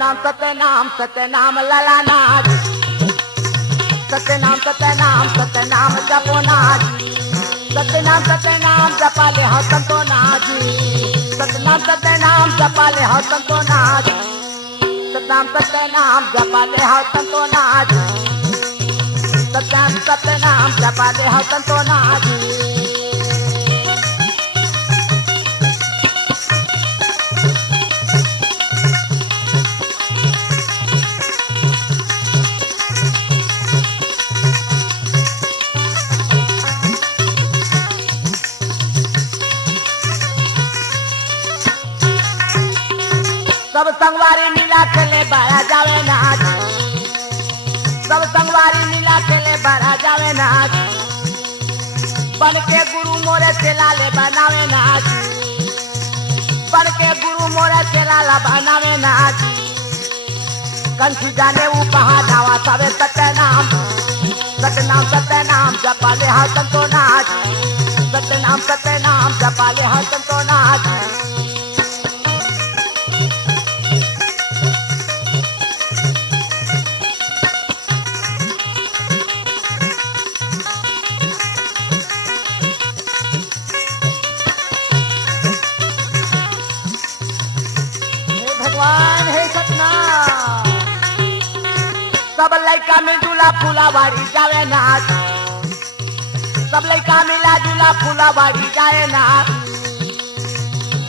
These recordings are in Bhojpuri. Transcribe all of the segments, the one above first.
सत्यनाम लला नाथ सत्यनाम जपो नाथ सत्यनाम जपाले हो संतो नाथ सत्यनाम जपाले हो संतो नाथ सत्यनाम जपाले हो संतो नाथ सत्यनाम जपाले हो संतो नाथ सब संगवारी मिला के ले बारा जावे नाथ सब संगवारी मिला के ले बारा जावे नाथ बन के गुरु मोरे चला ले बनावे नाथ बन के गुरु मोरे चला ला बनावे नाथ कंसी जाने वो पहाड़ावा सबे सत्यनाम जपाले हा संतो नाथ सत्यनाम जपाले हा संतो नाथ भगवान हे सतनाम सब लड़का में दूल्हा फूलावाड़ी जावे नाथ सब लड़का मिला दूल्हा फूलावाड़ी जावे नाथ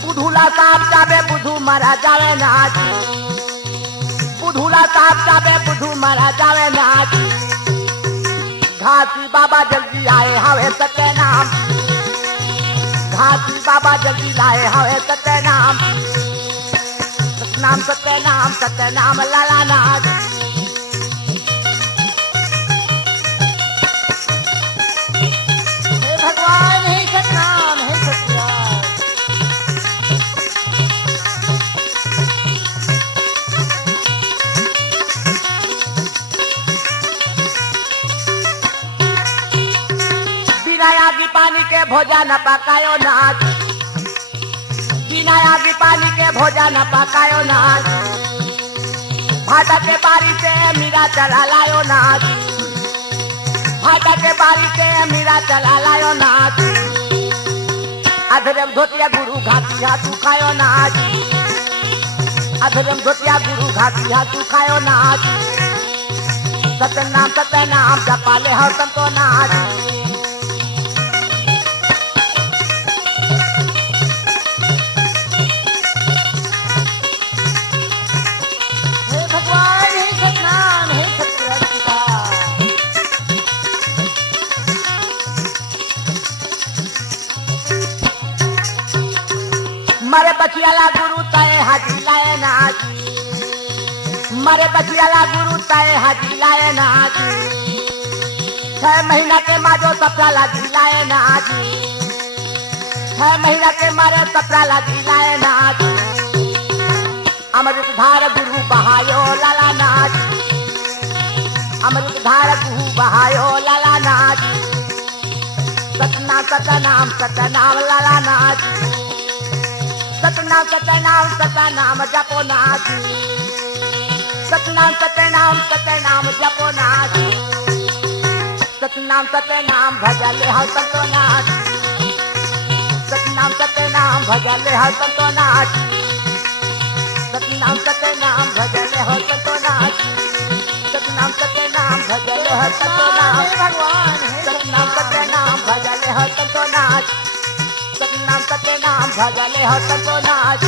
बुधूला साहब जावे बुधू मारा जावे नाथ बुधूला साहब जावे बुधू मारा जावे नाथ घासी बाबा जल्दी आए हवे सत्यनाम घासी बाबा जल्दी आए हवे सत्यनाम सत्यनाम लाला नाथ हे भगवान हे सतनाम हे सत्यनाम बिना आदि पानी के भोजन पकायो नाथ बिना आदि पानी के भोजन पकायो नाथ भाटा के बारी से मीरा चला लायो नाथ भाटा के बारी से मीरा चला लायो नाथ अधरम धोतिया गुरु घाटिया तू खायो नाथ अधरम धोतिया गुरु घाटिया तू खायो नाथ सत्यनाम जपाले हो संतो नाथ मरे बचियाला गुरु तय हाजी लाए नाथ मरे बचियाला गुरु तय हाजी लाए नाथ 6 महीना के माजो सपरा लागी लाए नाथ 6 महीना के मारे सपरा लागी लाए नाथ अमृत धार गुरु बहायो लाला नाथ अमृत धार गुरु बहायो लाला नाथ सत्यनाम लाला नाथ सत्यनाम जपो नाथ सत्यनाम जपो नाथ सत्यनाम भजले हो संतो नाथ सत्यनाम भजले हो संतो नाथ सत्यनाम भजले हो संतो नाथ सत्यनाम भजले हो संतो नाथ भगवान सत्यनाम भजले हो संतो नाथ सत्यनाम भजले हो संतो नाथ